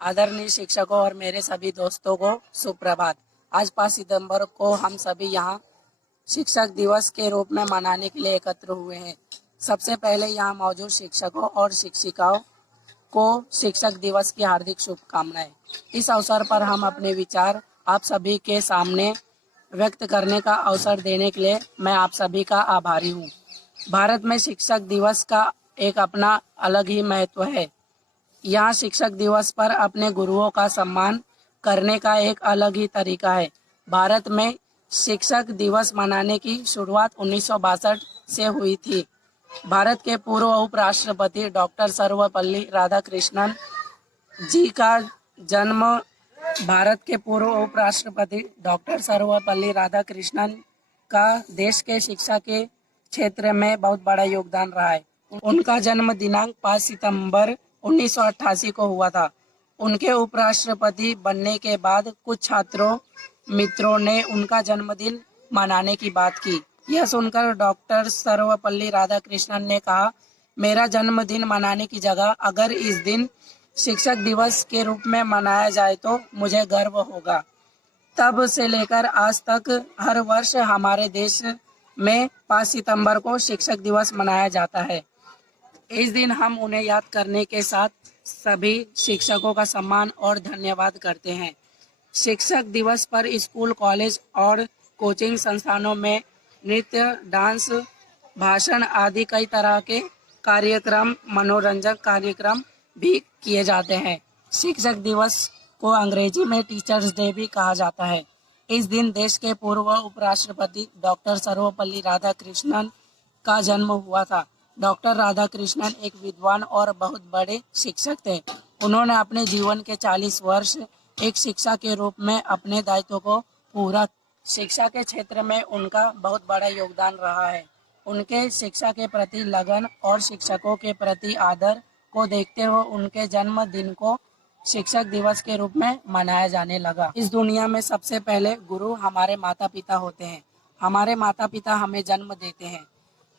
आदरणीय शिक्षकों और मेरे सभी दोस्तों को सुप्रभात। आज 5 सितंबर को हम सभी यहाँ शिक्षक दिवस के रूप में मनाने के लिए एकत्र हुए हैं। सबसे पहले यहाँ मौजूद शिक्षकों और शिक्षिकाओं को शिक्षक दिवस की हार्दिक शुभकामनाएं। इस अवसर पर हम अपने विचार आप सभी के सामने व्यक्त करने का अवसर देने के लिए मैं आप सभी का आभारी हूँ। भारत में शिक्षक दिवस का एक अपना अलग ही महत्व है। यहाँ शिक्षक दिवस पर अपने गुरुओं का सम्मान करने का एक अलग ही तरीका है। भारत में शिक्षक दिवस मनाने की शुरुआत 1962 से हुई थी। भारत के पूर्व उपराष्ट्रपति डॉक्टर सर्वपल्ली राधाकृष्णन जी का जन्म भारत के पूर्व उपराष्ट्रपति डॉक्टर सर्वपल्ली राधाकृष्णन का देश के शिक्षा के क्षेत्र में बहुत बड़ा योगदान रहा है। उनका जन्म दिनांक 5 सितंबर 1988 को हुआ था। उनके उपराष्ट्रपति बनने के बाद कुछ छात्रों मित्रों ने उनका जन्मदिन मनाने की बात की। यह सुनकर डॉक्टर सर्वपल्ली राधाकृष्णन ने कहा, मेरा जन्मदिन मनाने की जगह अगर इस दिन शिक्षक दिवस के रूप में मनाया जाए तो मुझे गर्व होगा। तब से लेकर आज तक हर वर्ष हमारे देश में 5 सितंबर को शिक्षक दिवस मनाया जाता है। इस दिन हम उन्हें याद करने के साथ सभी शिक्षकों का सम्मान और धन्यवाद करते हैं। शिक्षक दिवस पर स्कूल, कॉलेज और कोचिंग संस्थानों में नृत्य, डांस, भाषण आदि कई तरह के कार्यक्रम, मनोरंजक कार्यक्रम भी किए जाते हैं। शिक्षक दिवस को अंग्रेजी में टीचर्स डे भी कहा जाता है। इस दिन देश के पूर्व उपराष्ट्रपति डॉक्टर सर्वपल्ली राधाकृष्णन का जन्म हुआ था। डॉक्टर राधाकृष्णन एक विद्वान और बहुत बड़े शिक्षक थे। उन्होंने अपने जीवन के 40 वर्ष एक शिक्षा के रूप में अपने दायित्व को पूरा। शिक्षा के क्षेत्र में उनका बहुत बड़ा योगदान रहा है। उनके शिक्षा के प्रति लगन और शिक्षकों के प्रति आदर को देखते हुए उनके जन्मदिन को शिक्षक दिवस के रूप में मनाया जाने लगा। इस दुनिया में सबसे पहले गुरु हमारे माता पिता होते हैं। हमारे माता पिता हमें जन्म देते हैं।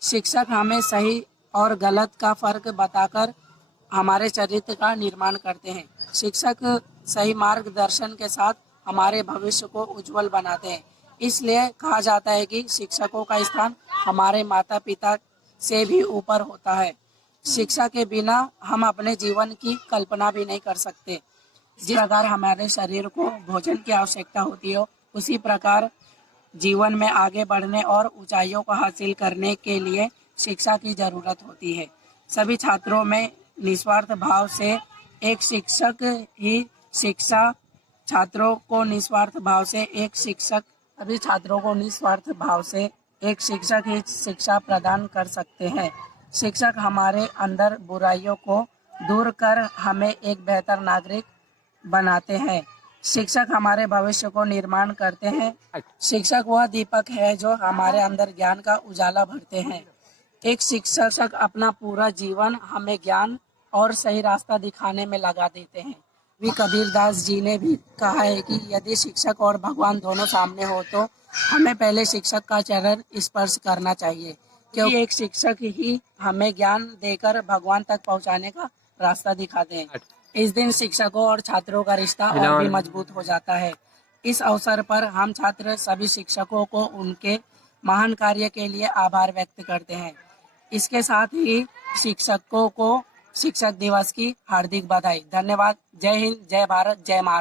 शिक्षक हमें सही और गलत का फर्क बताकर हमारे चरित्र का निर्माण करते हैं। शिक्षक सही मार्गदर्शन के साथ हमारे भविष्य को उज्जवल बनाते हैं। इसलिए कहा जाता है कि शिक्षकों का स्थान हमारे माता पिता से भी ऊपर होता है। शिक्षा के बिना हम अपने जीवन की कल्पना भी नहीं कर सकते। जिस प्रकार हमारे शरीर को भोजन की आवश्यकता होती है, उसी प्रकार जीवन में आगे बढ़ने और ऊंचाइयों को हासिल करने के लिए शिक्षा की जरूरत होती है। सभी छात्रों में निस्वार्थ भाव से एक शिक्षक ही शिक्षा छात्रों को निस्वार्थ भाव से एक शिक्षक सभी छात्रों को निस्वार्थ भाव से एक शिक्षक ही शिक्षा प्रदान कर सकते हैं। शिक्षक हमारे अंदर बुराइयों को दूर कर हमें एक बेहतर नागरिक बनाते हैं। शिक्षक हमारे भविष्य को निर्माण करते हैं। शिक्षक वह दीपक है जो हमारे अंदर ज्ञान का उजाला भरते हैं। एक शिक्षक अपना पूरा जीवन हमें ज्ञान और सही रास्ता दिखाने में लगा देते हैं। भी कबीरदास जी ने भी कहा है कि यदि शिक्षक और भगवान दोनों सामने हो तो हमें पहले शिक्षक का चरण स्पर्श करना चाहिए, क्योंकि एक शिक्षक ही हमें ज्ञान देकर भगवान तक पहुंचाने का रास्ता दिखाते हैं। इस दिन शिक्षकों और छात्रों का रिश्ता और भी मजबूत हो जाता है। इस अवसर पर हम छात्र सभी शिक्षकों को उनके महान कार्य के लिए आभार व्यक्त करते हैं। इसके साथ ही शिक्षकों को शिक्षक दिवस की हार्दिक बधाई। धन्यवाद। जय हिंद, जय भारत, जय महाराष्ट्र।